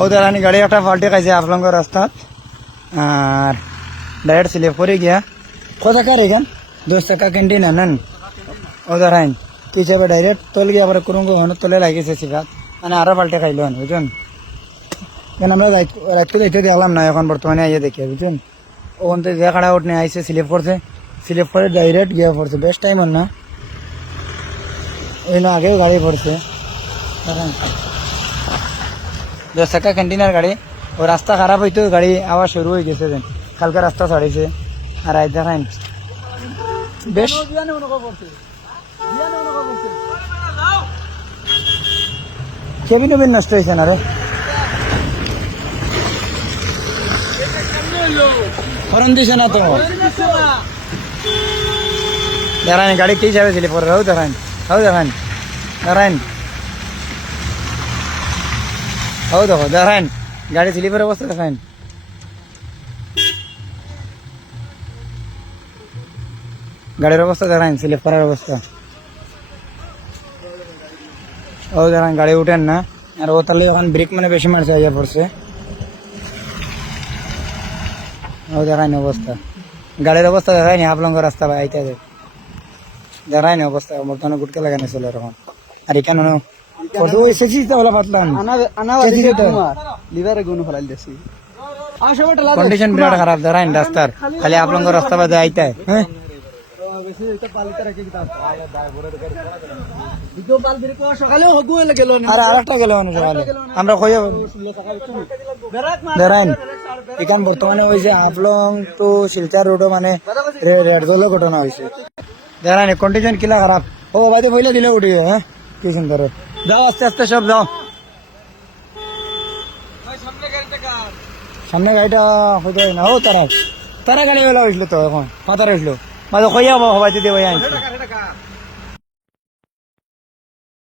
ওদের আনি গাড়ি একটা পাল্টে খাইছে আফলঙ্গ রাস্তাত আর ডাইরেক্ট স্লিপ করে গিয়া কোথাকার এখান 10 টাকা ক্যান্টিন আনেন ওদের আইন কি হিসাবে ডাইরেক্ট তল গিয়ে আবার কুরুঙ্গ হন তলে লাগিয়েছে সিগাত মানে আরো পাল্টে খাইলো বুঝুন কেন আমরা রাত্রে যাইতে দেখলাম না এখন বর্তমানে আইয়ে দেখি বুঝুন ওখান থেকে যে কাড়া উঠনে আইসে স্লিপ করছে স্লিপ করে ডাইরেক্ট গিয়া পড়ছে বেস্ট টাইম হল না ওই না আগেও গাড়ি পড়ছে 10 টাকা ক্যান্টিনের গাড়ি ও রাস্তা খারাপ হইতো গাড়ি আবার শুরু হয়ে গেছে যেন কালকে রাস্তা ছাড়িয়েছে আর আজ দেখাইন বেশ কেবিন নবীন নষ্ট হয়েছে না রে হরণ দিছে না তো দাঁড়ান গাড়ি কি যাবে ছিল পরে রাও দাঁড়ান দাঁড়ান হও দেখো দাঁড়ান গাড়ি স্লিপের অবস্থা দেখান গাড়ির অবস্থা দাঁড়ান স্লিপ করার অবস্থা ও দাঁড়ান গাড়ি উঠেন না আর ও তাহলে এখন ব্রেক মানে বেশি মারছে আইয়া পড়ছে ও দেখায় অবস্থা গাড়ির অবস্থা দেখায় নি হাফলঙ্গ রাস্তা বা আইতে দেখায় না অবস্থা বর্তমানে গুটকে লাগানো ছিল এরকম আর এখানে ফটো এসেছি তাহলে পাতলাম কন্ডিশন বিরাট খারাপ দাঁড়ায় রাস্তার খালি হাফলঙ্গ রাস্তা বাদে আইতে হ্যাঁ আমরা এখান বর্তমানে হয়েছে হাফলং টু শিলচর রোড মানে রেড জলের ঘটনা হয়েছে দাঁড়ান কন্ডিশন কিলা খারাপ ও বাইতে পয়লা দিলে উঠিবে হ্যাঁ কি সুন্দর যাও আস্তে আস্তে সব যাও সামনে গাড়িটা হইতে না ও তারা গাড়ি বেলা হয়েছিল তো এখন মাথার হয়েছিল মাঝে কইয়া হবাইতে দিয়ে আনছি